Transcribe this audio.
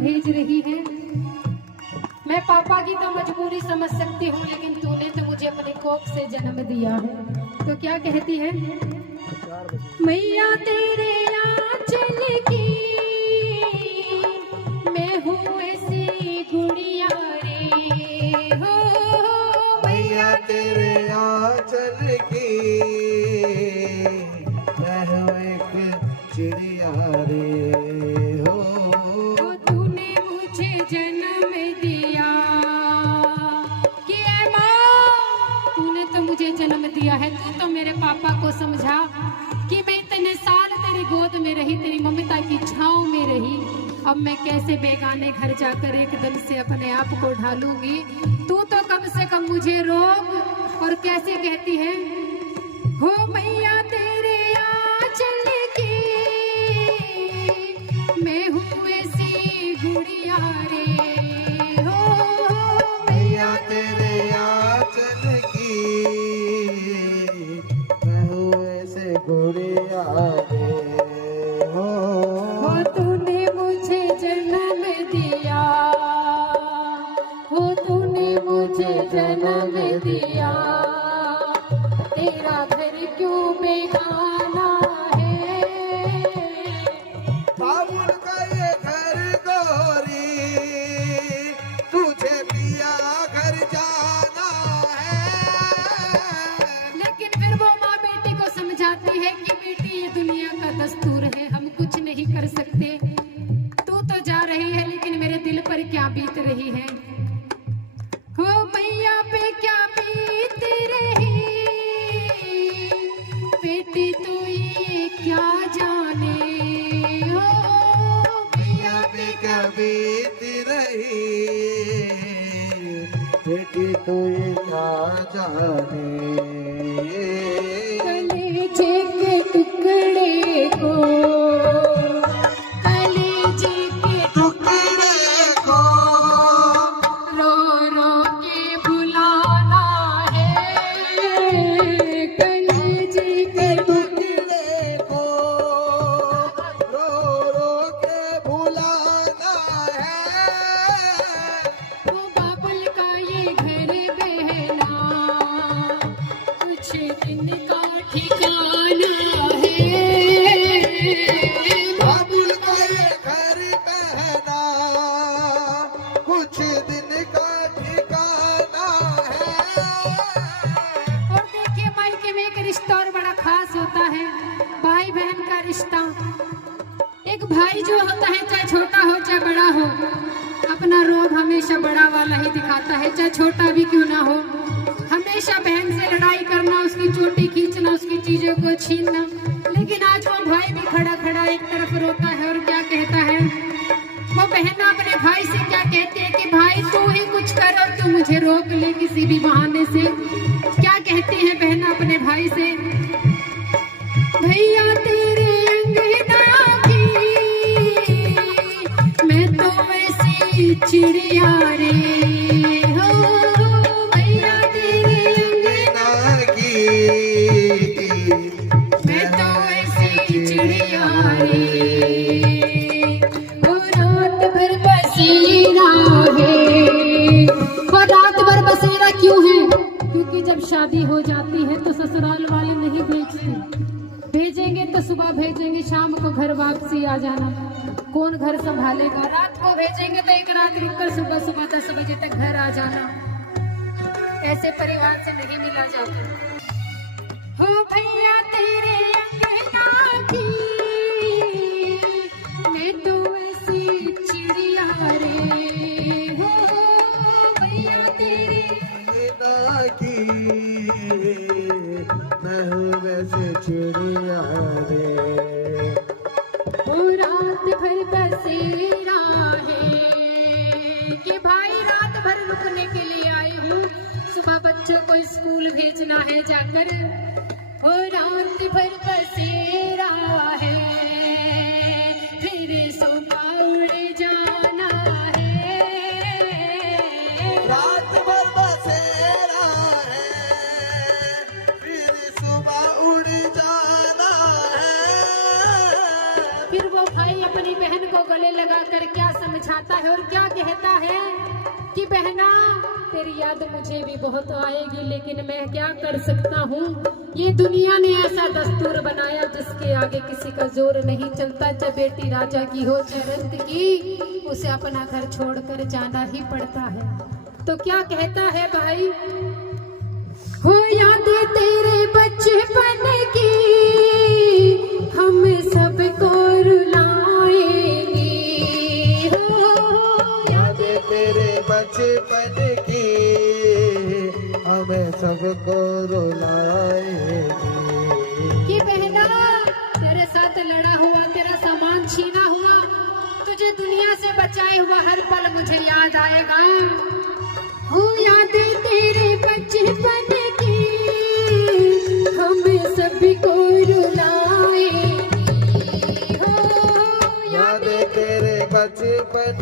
भेज रही है। मैं पापा की तो मजबूरी समझ सकती हूँ, लेकिन तूने तो मुझे अपने कोख से जन्म दिया है। तो क्या कहती है? मैया तेरे आंचल की मैं हूँ ऐसी गुड़िया रे हो। मैया तेरे आंचल की मैं हूँ एक चिड़िया रे हो। तूने मुझे जन्म दिया कि ऐ माँ, तूने तो मुझे जन्म दिया है। तू तो मेरे पापा को समझा कि मैं इतने साल तेरी गोद में रही, तेरी ममता की छांव में रही। अब मैं कैसे बेगाने घर जाकर एकदम से अपने आप को ढालूंगी। तू तो कम से कम मुझे रोक। और कैसे कहती है? हो मैया तेरे आंचल की मैं हूँ ऐसी गुड़िया रे हो। मैया तेरे आंचल की मैं हूँ ऐसे गुड़िया रे हो। तूने मुझे जन्म दिया, हो तूने मुझे जन्म दिया। तेरा घर क्यों बेगाना है? बाबुल का ये घर गोरी, तुझे पिया घर जाना है। लेकिन फिर वो माँ बेटी को समझाती है कि बेटी ये दुनिया का दस्तूर है, हम कुछ नहीं कर सकते। तू तो जा रही है, लेकिन मेरे दिल पर क्या बीत रही है? हो मैया पे क्या बीत रही बेटी, तू ये क्या जाने हो। मैया पे क्या बीत रही बेटी तू ये क्या जाने। कलेजे के टुकड़े को, कलेजे के टुकड़े को रो रो के बुलाना है। कलेजे के टुकड़े को रो रो के भुलाना है। वो बाबुल का ये घर बहना कुछ दिन का ठिकाना है। बाबुल का ये घर बहना कुछ दिन का ठिकाना है। और देखिए मायके में एक रिश्ता और बड़ा खास होता है, भाई बहन का रिश्ता। एक भाई जो होता है, चाहे छोटा हो चाहे बड़ा हो, अपना रोब हमेशा बड़ा वाला ही दिखाता है, चाहे छोटा भी क्यों ना हो। हमेशा बहन से लड़ाई करना, उसकी चोटी खींचना, उसकी चीजों को छीनना। लेकिन आज वो भाई भी खड़ा खड़ा एक तरफ रोता है और क्या कहता है? वो बहन अपने भाई से क्या कहती है कि भाई तू ही कुछ कर और तू मुझे रोक ले किसी भी बहाने से। क्या कहती है बहन अपने भाई से? भैया तेरे अंगना की मैं तो ऐसी चिड़िया रे हो। भैया तेरे अंगना की मैं तो ऐसी चिड़िया रे। वो रात भर बसेरा है। वो रात भर बसेरा क्यों है? क्योंकि जब शादी हो जाती है तो ससुराल वाले नहीं भेजते। भेजेंगे तो सुबह भेजेंगे, शाम को घर वापसी आ जाना। कौन घर संभालेगा? रात को भेजेंगे तो एक रात रुककर सुबह सुबह 10 बजे तक घर आ जाना। ऐसे परिवार से नहीं मिला जाता। हो भैया तेरे अंगना की मैं तो ऐसी चिड़िया रे हो। भैया तेरे अंगना की मैं हूँ वैसे चिड़िया रे। वो रात भर बसेरा है कि भाई रात भर रुकने के लिए आई हूँ, सुबह बच्चों को स्कूल भेजना है जाकर। वो रात भर बसेरा है, फिर सुबह उड़ जाना है। रात भर बसेरा है, फिर सुबह उड़ जाना है। फिर वो भाई अपनी बहन को गले लगाकर क्या समझाता है और क्या कहता है कि बहना तेरी याद मुझे भी बहुत आएगी, लेकिन मैं क्या कर सकता हूँ। ये दुनिया ने ऐसा दस्तूर बनाया जिसके आगे किसी का जोर नहीं चलता। जब बेटी राजा की हो चाहे रंक की, उसे अपना घर छोड़कर जाना ही पड़ता है। तो क्या कहता है भाई, हो याद तेरे बचपन की हम सबको रुलाएंगी, हो याद तेरे बचपन की हमें सबको रुलाएगी। कि बहना तेरे साथ लड़ा हुआ, तेरा सामान छीना हुआ, तुझे दुनिया से बचाए हुआ हर पल मुझे याद आएगा। हो याद तेरे बचपन की हम सबको रुलाएगी, हो याद तेरे बचपन